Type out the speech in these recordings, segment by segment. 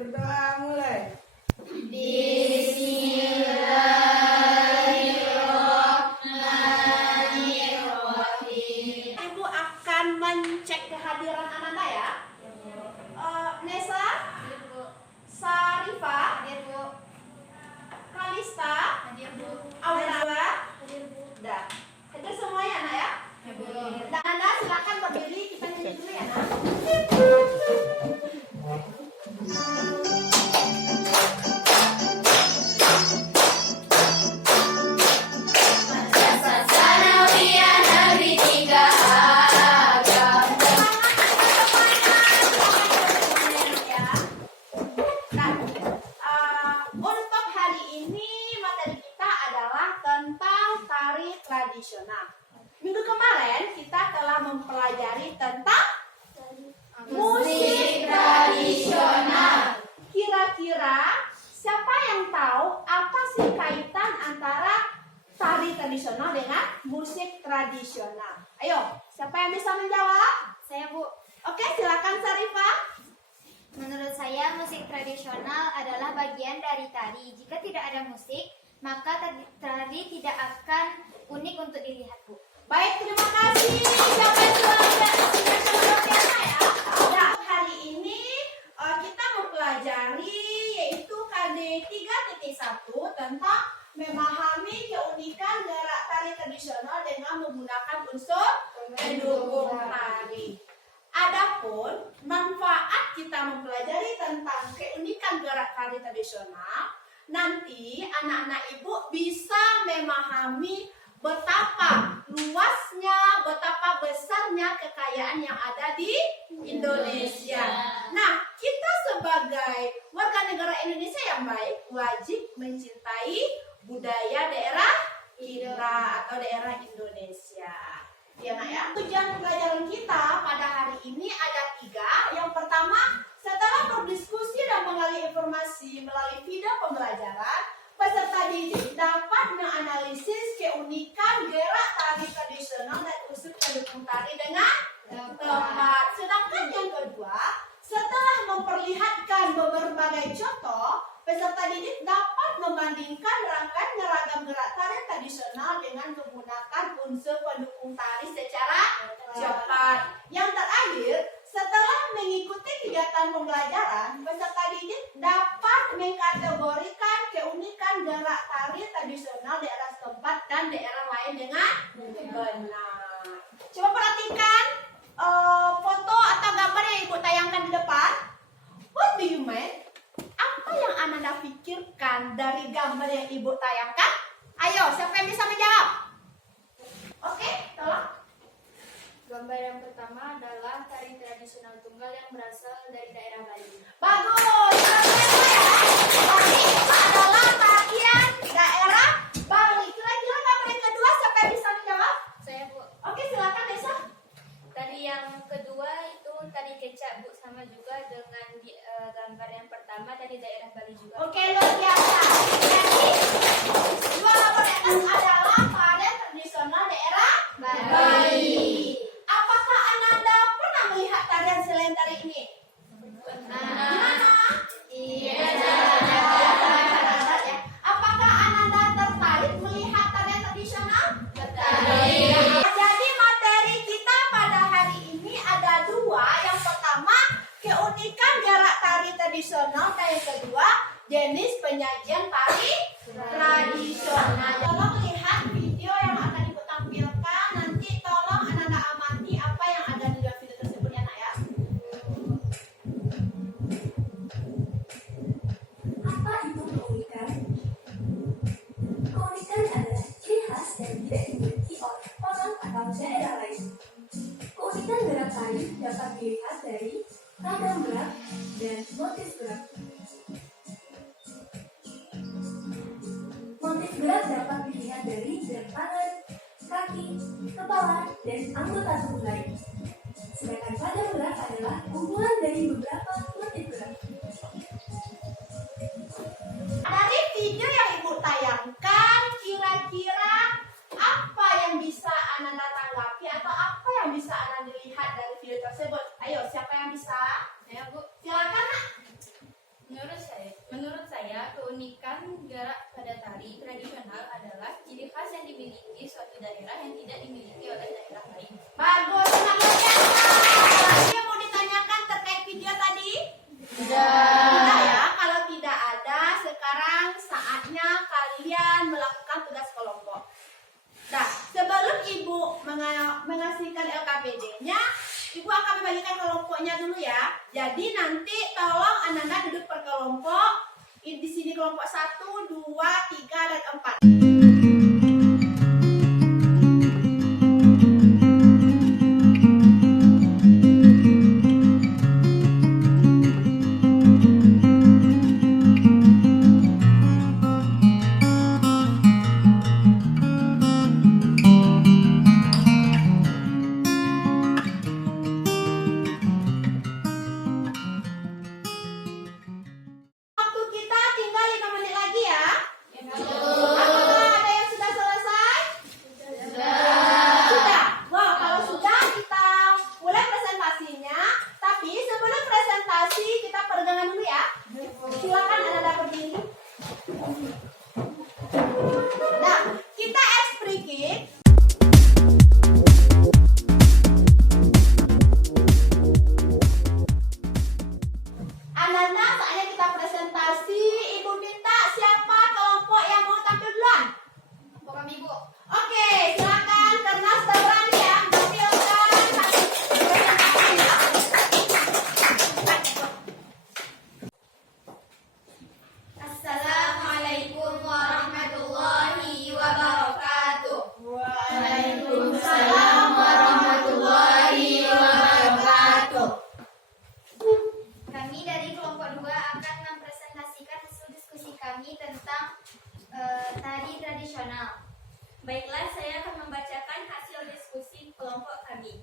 Berdoa mulai. Bismillahirrahmanirrahim. Ibu akan mencek kehadiran Ananda ya. Nesa, Sarifa, Kalista, Aurora, dah. Hadir semuanya anak ya. Dan Anda silakan berdiri, kita nyanyi dulu ya nak. Untuk hari ini materi kita adalah tentang tari tradisional. Minggu kemarin kita telah mempelajari tentang musik tradisional. Kira-kira siapa yang tahu apa sih kaitan antara tari tradisional dengan musik tradisional? Ayo, siapa yang bisa menjawab? Saya, Bu. Oke, silakan Sarifah. Menurut saya, musik tradisional adalah bagian dari tari. Jika tidak ada musik, maka tari tidak akan unik untuk dilihat, Bu. Baik, terima kasih. Siapa yang sudah ya? Nah, hari ini kita mempelajari yaitu KD 3.1 tentang memahami keunikan gerak tari tradisional dengan menggunakan unsur pendukung tari. Adapun manfaat kita mempelajari tentang keunikan gerak tari tradisional, nanti anak-anak ibu bisa memahami betapa luasnya, betapa besarnya kekayaan yang ada di Indonesia. Nah, kita sebagai warga negara Indonesia yang baik wajib mencintai budaya daerah kita atau daerah Indonesia. Ya nak ya. Tujuan pelajaran kita pada hari ini ada 3. Yang pertama, setelah berdiskusi dan mengalih informasi melalui video pembelajaran, peserta didik dapat menganalisis keunikan gerak tari tradisional dan unsur pendukung tari dengan tepat. Sedangkan yang kedua, setelah memperlihatkan berbagai contoh, peserta didik dapat membandingkan ragam gerak tari tradisional dengan menggunakan unsur pendukung tari secara cepat. Yang terakhir, setelah mengikuti kegiatan pembelajaran, peserta didik dapat mengkategorikan keunikan gerak tari tradisional daerah setempat dan daerah lain dengan benar. Coba perhatikan foto atau gambar yang ibu tayangkan di depan. What do you mean? Apa yang Ananda pikirkan dari gambar yang ibu tayangkan? Ayo, siapa yang bisa menjawab? Oke, tolong. Gambar yang pertama adalah tari tradisional tunggal yang berasal dari daerah Bali. Bagus. Bali adalah tarian daerah Bali. Kira-kira gambar yang kedua siapa yang bisa menjawab? Saya, Bu. Oke, silakan Desa. Tari yang kedua itu tari kecak, Bu, sama juga dengan gambar yang pertama dari daerah Bali juga. Oke, luar biasa. Jadi, dua gambar di atas adalah tarian tradisional daerah Bali. Apakah Ananda pernah melihat tarian selain tari ini? Di mana? Iya. Apakah Ananda tertarik melihat tarian tradisional? Tertarik. Jadi materi kita pada hari ini ada 2. Yang pertama, keunikan gerak tari tradisional, dan yang kedua, jenis penyajian tari tradisional. Tolong lihat video yang akan ibu tampilkan. Nanti tolong Ananda amati apa yang ada di dalam video tersebut ya nak ya. Apa itu keunikan? Keunikan adalah ciri khas yang tidak dimiliki oleh orang atau daerah lain. Keunikan gerak tari dapat dilihat dari ragam gerak dan motif gerak. Motif gerak dapat dilihat dari gerak tangan, kaki, kepala, dan anggota tubuh lain. Sedangkan ragam gerak adalah kumpulan dari beberapa motif gerak. Dari video yang ibu tayangkan, kira-kira apa yang bisa Ananda tanggapi atau apa yang bisa Ananda lihat dari video tersebut? Ayo, siapa yang bisa? Saya, Bu. Silakan nak. Bagus, sangat luar biasa. Ada yang mau ditanyakan terkait video tadi? Tidak ya, kalau tidak ada, sekarang saatnya kalian melakukan tugas kelompok. Nah, sebelum Ibu mengasihkan LKPD-nya, Ibu akan membagikan kelompoknya dulu ya. Jadi nanti tolong anak-anak duduk per kelompok. Di sini kelompok 1, 2, 3, dan 4. Waktu kita tinggal 5 menit lagi ya. Apakah ada yang sudah selesai? Sudah. Wow, kalau sudah kita mulai presentasinya. Tapi sebelum presentasi kita peregangan dulu ya. Silakan Anda berdiri. Nah, kita eksplisit. Anak-anak, saatnya kita presentasi. Ibu minta siapa kelompok yang mau tampil duluan? Kelompok kami, Bu. Oke, silakan karena sudah berani ya. Tampilkan presentasinya. Assalamualaikum warahmatullahi wabarakatuh. Waalaikumsalam warahmatullahi wabarakatuh. Kami dari kelompok 2 akan mempresentasikan hasil diskusi kami tentang tari tradisional. Baiklah, saya akan membacakan hasil diskusi kelompok kami.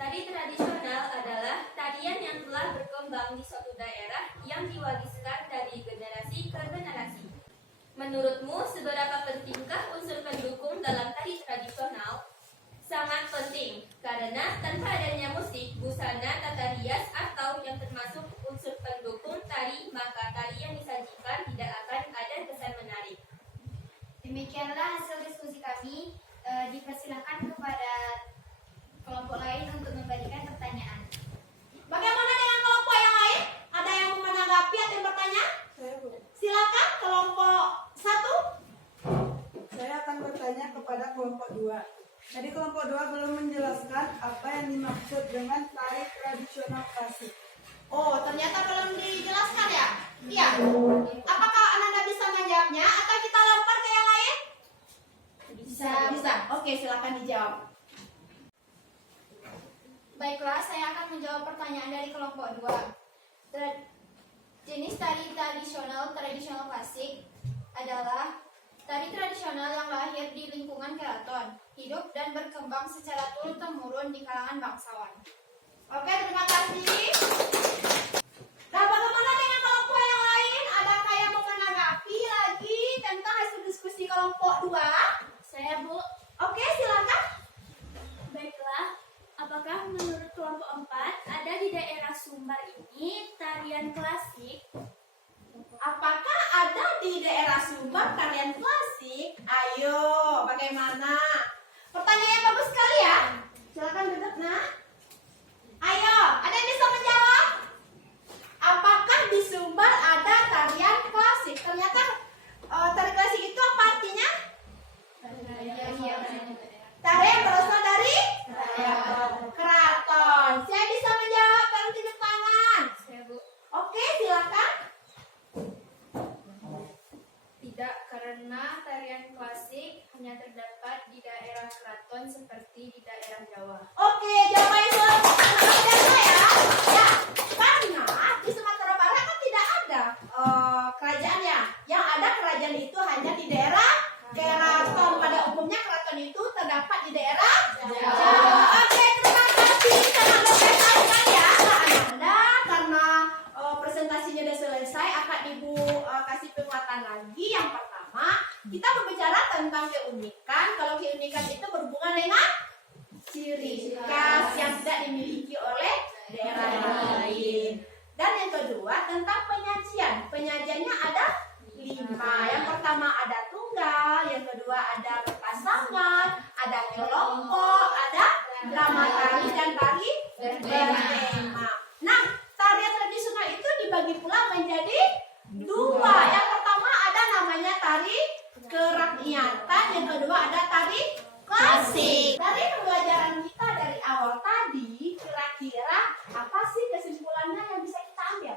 Tari tradisional adalah tarian yang telah berkembang di suatu daerah yang diwariskan dari generasi ke generasi. Menurutmu, seberapa pentingkah unsur pendukung dalam tari tradisional? Sangat penting, karena tanpa adanya musik, busana, tata rias, atau yang termasuk unsur pendukung tari, maka tari yang disajikan tidak akan ada kesan menarik. Demikianlah hasil diskusi kami. Dipersilakan kepada kelompok lain untuk memberikan pertanyaan. Bagaimana dengan kelompok yang lain? Ada yang mau menanggapi atau yang bertanya? Silakan kelompok 1. Saya akan bertanya kepada kelompok 2. Jadi kelompok 2 belum menjelaskan apa yang dimaksud dengan tari tradisional klasik. Oh, ternyata belum dijelaskan ya? Iya. Apakah Anda bisa menjawabnya atau kita lempar ke yang lain? Bisa. Oke, silakan dijawab. Baiklah, saya akan menjawab pertanyaan dari kelompok 2. Jenis tari tradisional klasik adalah tari tradisional yang lahir di lingkungan keraton, hidup dan berkembang secara turun-temurun di kalangan bangsawan. Oke, terima kasih. Nah, bagaimana dengan kelompok yang lain? Adakah yang mau menanggapi lagi tentang hasil diskusi kelompok 2? Saya, Bu. Oke, silakan. Baiklah, apakah menurut kelompok 4 ada di daerah Sumbar ini tarian klasik? Apakah ada di daerah Sumbar tarian klasik? Ayo, bagaimana? Pertanyaan yang bagus sekali ya. Silakan duduk, Nak. Ayo, ada yang bisa menjawab? Apakah di Sumbar ada tarian klasik? Ternyata tari klasik itu apa artinya? Tari yang berasal dari keraton. Saya bisa menjawab, tolong tunjuk tangan. Saya, Bu. Oke, silakan. Tidak, karena tarian klasik hanya terdapat di daerah keraton seperti di daerah Jawa. Oke, jawabannya selalu ya. Ya, karena di Sumatera Barat kan tidak ada kerajaannya. Yang ada kerajaan itu hanya di daerah keraton. Pada umumnya keraton itu terdapat di daerah Jawa. Oke, terima kasih. Sangat berkesan sekali ya Anda. Karena presentasinya sudah selesai, akan Ibu kasih penguatan lagi. Yang pertama, kita berbicara tentang keunikan. Kalau keunikan itu berhubungan dengan ciri khas yang tidak dimiliki oleh daerah lain. Dan yang kedua tentang penyajian. Penyajiannya ada 5. Yang pertama ada tunggal, yang kedua ada berpasangan, ada kelompok, ada dibagi pula menjadi dua. Yang pertama ada namanya tari kerakyatan, yang kedua ada tari klasik. Dari pembelajaran kita dari awal tadi, kira-kira apa sih kesimpulannya yang bisa kita ambil?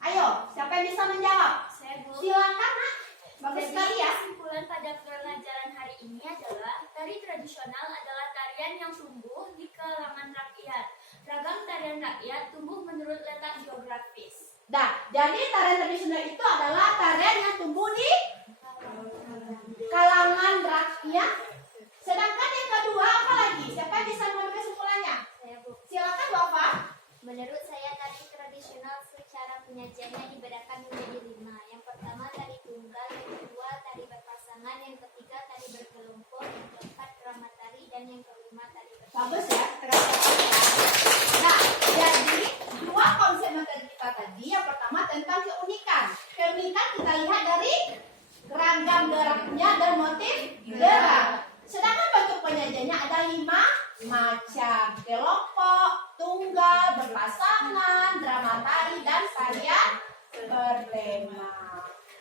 Ayo, siapa yang bisa menjawab? Saya Bu. Silakan, Nak. Bagus Jadi sekali ya. kesimpulan pada pelajaran hari ini adalah tari tradisional adalah tarian yang tumbuh di kalangan rakyat. Ragam tarian rakyat tumbuh menurut letak geografis. Nah, jadi tarian tradisional itu adalah tarian yang tumbuh di kalangan rakyat. Sedangkan yang kedua apa lagi? Siapa yang bisa mengambil kesimpulannya? Saya Bu. Silakan, Bapak. Menurut saya tari tradisional secara penyajiannya dibedakan menjadi 5. Yang pertama tari tunggal, yang kedua tari berpasangan, yang ketiga tari berkelompok, yang keempat drama tari, dan yang kelima tari Bagus ya. Nah, jadi dua konsep materi kita tadi. Yang pertama tentang keunikan. Keunikan kita lihat dari ragam geraknya dan motif gerak. Sedangkan bentuk penyajiannya ada 5 macam: kelompok, tunggal, berpasangan, drama tari, dan tarian bertema.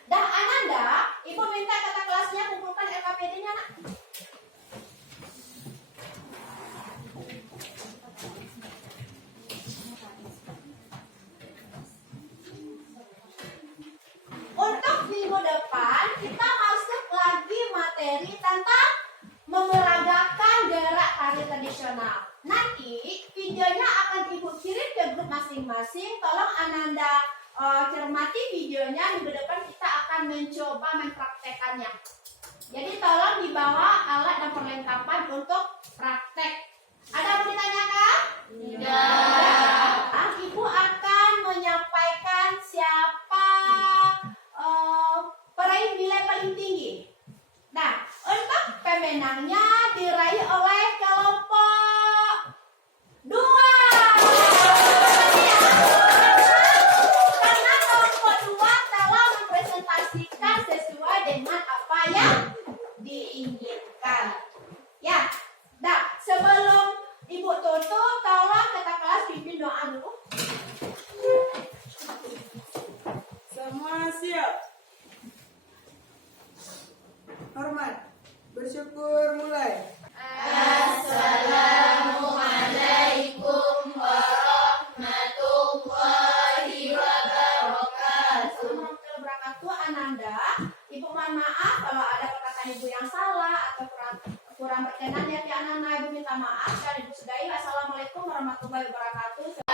Dah, Ananda, Ibu minta kata kelasnya kumpulkan LKPD-nya, Nak. Untuk minggu depan kita masuk lagi materi tentang memeragakan gerak tari tradisional. Nanti videonya akan Ibu kirim ke grup masing-masing. Tolong Ananda cermati videonya. Minggu depan kita akan mencoba mempraktekannya. Jadi tolong dibawa alat dan perlengkapan untuk praktek. Ada yang mau ditanyakan? Tidak. Ibu akan menyampaikan siapa peraih nilai paling tinggi. Nah, untuk pemenangnya diraih oleh kelompok 2. Karena kelompok 2 telah mempresentasikan sesuai dengan apa yang diinginkan. Ya, nah sebelum Ibu tutup, tolong kata kelas pimpin doa dulu. Semua siap. Hormat. Bersyukur mulai. Assalamualaikum warahmatullahi wabarakatuh. Ananda, Ibu mohon maaf kalau ada perkataan Ibu yang salah atau kurang berkenan ya, Ananda. Ibu minta maaf dan Ibu sudahi. Assalamualaikum warahmatullahi wabarakatuh.